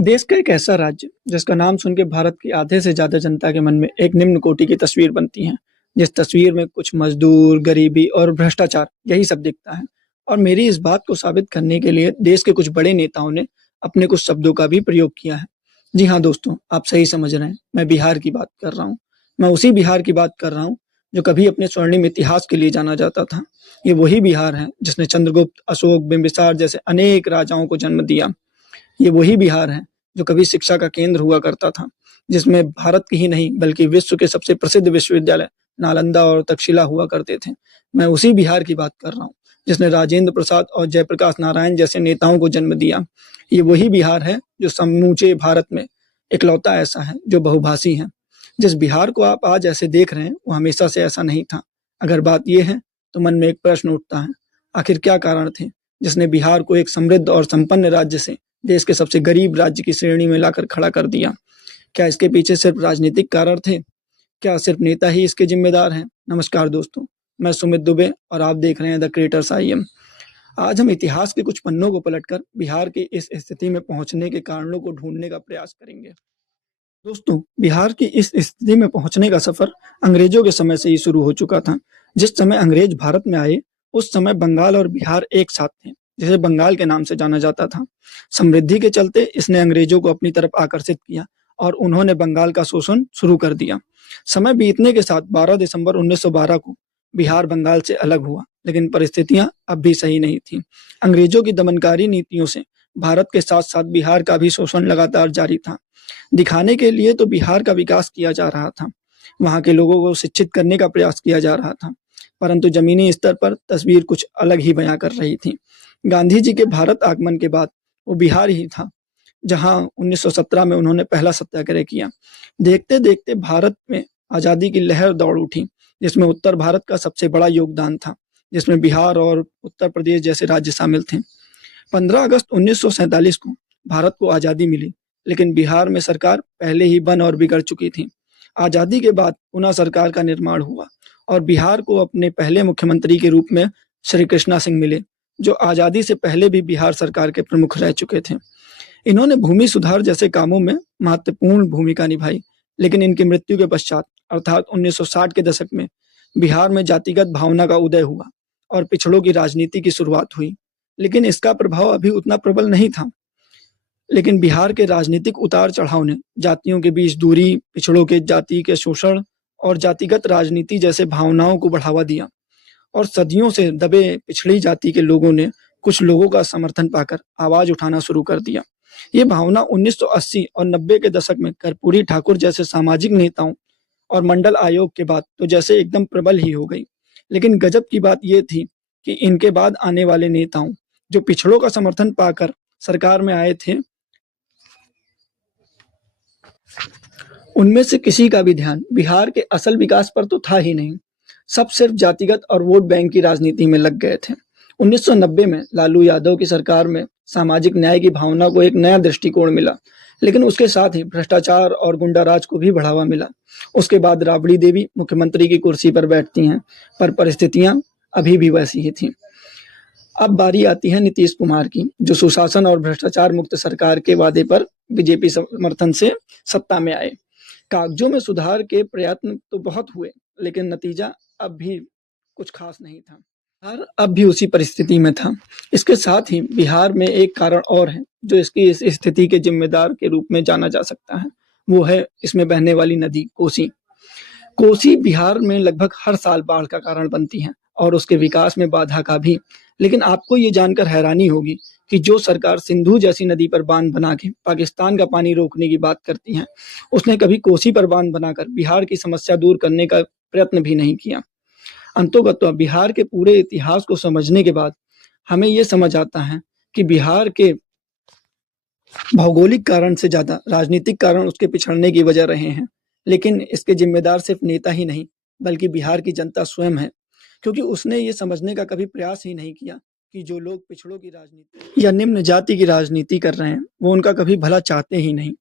देश का एक ऐसा राज्य जिसका नाम सुन के भारत की आधे से ज्यादा जनता के मन में एक निम्न कोटि की तस्वीर बनती है। जिस तस्वीर में कुछ मजदूर, गरीबी और भ्रष्टाचार यही सब दिखता है। और मेरी इस बात को साबित करने के लिए देश के कुछ बड़े नेताओं ने अपने कुछ शब्दों का भी प्रयोग किया है। जी हाँ दोस्तों, आप सही समझ रहे हैं, मैं बिहार की बात कर रहा हूँ। मैं उसी बिहार की बात कर रहा हूँ जो कभी अपने स्वर्णिम इतिहास के लिए जाना जाता था। ये वही बिहार है जिसने चंद्रगुप्त, अशोक, बिंबिसार जैसे अनेक राजाओं को जन्म दिया। ये वही बिहार है जो कभी शिक्षा का केंद्र हुआ करता था, जिसमें भारत की ही नहीं बल्कि विश्व के सबसे प्रसिद्ध विश्वविद्यालय नालंदा और तक्षशिला हुआ करते थे। मैं उसी बिहार की बात कर रहा हूँ जिसने राजेंद्र प्रसाद और जयप्रकाश नारायण जैसे नेताओं को जन्म दिया। ये वही बिहार है जो समूचे भारत में इकलौता ऐसा है जो बहुभाषी है। जिस बिहार को आप आज ऐसे देख रहे हैं वो हमेशा से ऐसा नहीं था। अगर बात यह है तो मन में एक प्रश्न उठता है, आखिर क्या कारण थे जिसने बिहार को एक समृद्ध और संपन्न राज्य से देश के सबसे गरीब राज्य की श्रेणी में लाकर खड़ा कर दिया? क्या इसके पीछे सिर्फ राजनीतिक कारण थे? क्या सिर्फ नेता ही इसके जिम्मेदार हैं? नमस्कार दोस्तों, मैं सुमित दुबे और आप देख रहे हैं द क्रिएटर्स IM। आज हम इतिहास के कुछ पन्नों को पलटकर बिहार की इस स्थिति में पहुंचने के कारणों को ढूंढने का प्रयास करेंगे। दोस्तों, बिहार की इस स्थिति में पहुंचने का सफर अंग्रेजों के समय से ही शुरू हो चुका था। जिस समय अंग्रेज भारत में आए, उस समय बंगाल और बिहार एक साथ थे, जिसे बंगाल के नाम से जाना जाता था। समृद्धि के चलते इसने अंग्रेजों को अपनी तरफ आकर्षित किया और उन्होंने बंगाल का शोषण शुरू कर दिया। समय बीतने के साथ 12 दिसंबर 1912 को बिहार बंगाल से अलग हुआ, लेकिन परिस्थितियां अब भी सही नहीं थी। अंग्रेजों की दमनकारी नीतियों से भारत के साथ साथ बिहार का भी शोषण लगातार जारी था। दिखाने के लिए तो बिहार का विकास किया जा रहा था, वहाँ के लोगों को शिक्षित करने का प्रयास किया जा रहा था, परंतु जमीनी स्तर पर तस्वीर कुछ अलग ही बयां कर रही थी। गांधी जी के भारत आगमन के बाद वो बिहार ही था जहां 1917 में उन्होंने पहला सत्याग्रह किया। देखते देखते भारत में आज़ादी की लहर दौड़ उठी, जिसमें उत्तर भारत का सबसे बड़ा योगदान था, जिसमें बिहार और उत्तर प्रदेश जैसे राज्य शामिल थे। 15 अगस्त 1947 को भारत को आज़ादी मिली, लेकिन बिहार में सरकार पहले ही बन और बिगड़ चुकी थी। आज़ादी के बाद पुनः सरकार का निर्माण हुआ और बिहार को अपने पहले मुख्यमंत्री के रूप में श्री कृष्णा सिंह मिले, जो आज़ादी से पहले भी बिहार सरकार के प्रमुख रह चुके थे। इन्होंने भूमि सुधार जैसे कामों में महत्वपूर्ण भूमिका निभाई, लेकिन इनकी मृत्यु के पश्चात अर्थात 1960 के दशक में बिहार में जातिगत भावना का उदय हुआ और पिछड़ों की राजनीति की शुरुआत हुई। लेकिन इसका प्रभाव अभी उतना प्रबल नहीं था। लेकिन बिहार के राजनीतिक उतार चढ़ाव ने जातियों के बीच दूरी, पिछड़ों के जाति के शोषण और जातिगत राजनीति जैसे भावनाओं को बढ़ावा दिया और सदियों से दबे पिछड़ी जाति के लोगों ने कुछ लोगों का समर्थन पाकर आवाज उठाना शुरू कर दिया। ये भावना 1980 और 90 के दशक में कर्पूरी ठाकुर जैसे सामाजिक नेताओं और मंडल आयोग के बाद तो जैसे एकदम प्रबल ही हो गई। लेकिन गजब की बात यह थी कि इनके बाद आने वाले नेताओं जो पिछड़ों का समर्थन पाकर सरकार में आए थे, उनमें से किसी का भी ध्यान बिहार के असल विकास पर तो था ही नहीं। सब सिर्फ जातिगत और वोट बैंक की राजनीति में लग गए थे। 1990 में लालू यादव की सरकार में सामाजिक न्याय की भावना को एक नया दृष्टिकोण मिला, लेकिन उसके साथ ही भ्रष्टाचार और गुंडाराज को भी बढ़ावा मिला। उसके बाद राबड़ी देवी मुख्यमंत्री की कुर्सी पर बैठती हैं, पर परिस्थितियां अभी भी वैसी ही थी। अब बारी आती है नीतीश कुमार की, जो सुशासन और भ्रष्टाचार मुक्त सरकार के वादे पर बीजेपी समर्थन से सत्ता में आए। कागजों में सुधार के प्रयत्न तो बहुत हुए, लेकिन नतीजा अब भी कुछ खास नहीं था। बिहार अब भी उसी परिस्थिति में था। इसके साथ ही बिहार में एक कारण और है जो इसकी इस स्थिति के जिम्मेदार के रूप में जाना जा सकता है। वो है इसमें बहने वाली नदी कोसी। कोसी बिहार में लगभग हर साल बाढ़ का कारण बनती है और उसके विकास में बाधा का भी। लेकिन आपको ये जानकर हैरानी होगी कि जो सरकार सिंधु जैसी नदी पर बांध बना के पाकिस्तान का पानी रोकने की बात करती है, उसने कभी कोसी पर बांध बनाकर बिहार की समस्या दूर करने का प्रयत्न भी नहीं किया। अंतोगत्वा बिहार के पूरे इतिहास को समझने के बाद हमें ये समझ आता है कि बिहार के भौगोलिक कारण से ज्यादा राजनीतिक कारण उसके पिछड़ने की वजह रहे हैं। लेकिन इसके जिम्मेदार सिर्फ नेता ही नहीं बल्कि बिहार की जनता स्वयं है, क्योंकि उसने ये समझने का कभी प्रयास ही नहीं किया कि जो लोग पिछड़ों की राजनीति या निम्न जाति की राजनीति कर रहे हैं वो उनका कभी भला चाहते ही नहीं।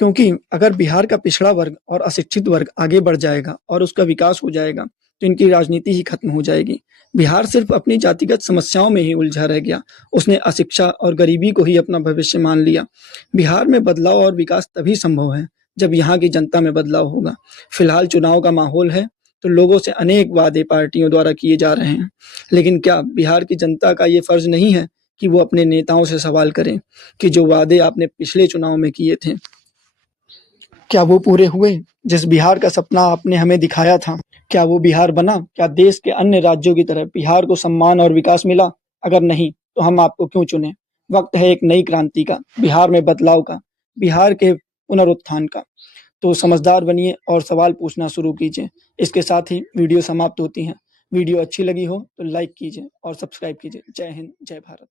क्योंकि अगर बिहार का पिछड़ा वर्ग और अशिक्षित वर्ग आगे बढ़ जाएगा और उसका विकास हो जाएगा तो इनकी राजनीति ही खत्म हो जाएगी। बिहार सिर्फ अपनी जातिगत समस्याओं में ही उलझा रह गया। उसने अशिक्षा और गरीबी को ही अपना भविष्य मान लिया। बिहार में बदलाव और विकास तभी संभव है जब यहाँ की जनता में बदलाव होगा। फिलहाल चुनाव का माहौल है तो लोगों से अनेक वादे पार्टियों द्वारा किए जा रहे हैं। लेकिन क्या बिहार की जनता का ये फर्ज नहीं है कि वो अपने नेताओं से सवाल करें कि जो वादे आपने पिछले चुनाव में किए थे, क्या वो पूरे हुए? जिस बिहार का सपना आपने हमें दिखाया था, क्या वो बिहार बना? क्या देश के अन्य राज्यों की तरह बिहार को सम्मान और विकास मिला? अगर नहीं, तो हम आपको क्यों चुने? वक्त है एक नई क्रांति का, बिहार में बदलाव का, बिहार के पुनरुत्थान का। तो समझदार बनिए और सवाल पूछना शुरू कीजिए। इसके साथ ही वीडियो समाप्त होती है। वीडियो अच्छी लगी हो तो लाइक कीजिए और सब्सक्राइब कीजिए। जय हिंद, जय भारत।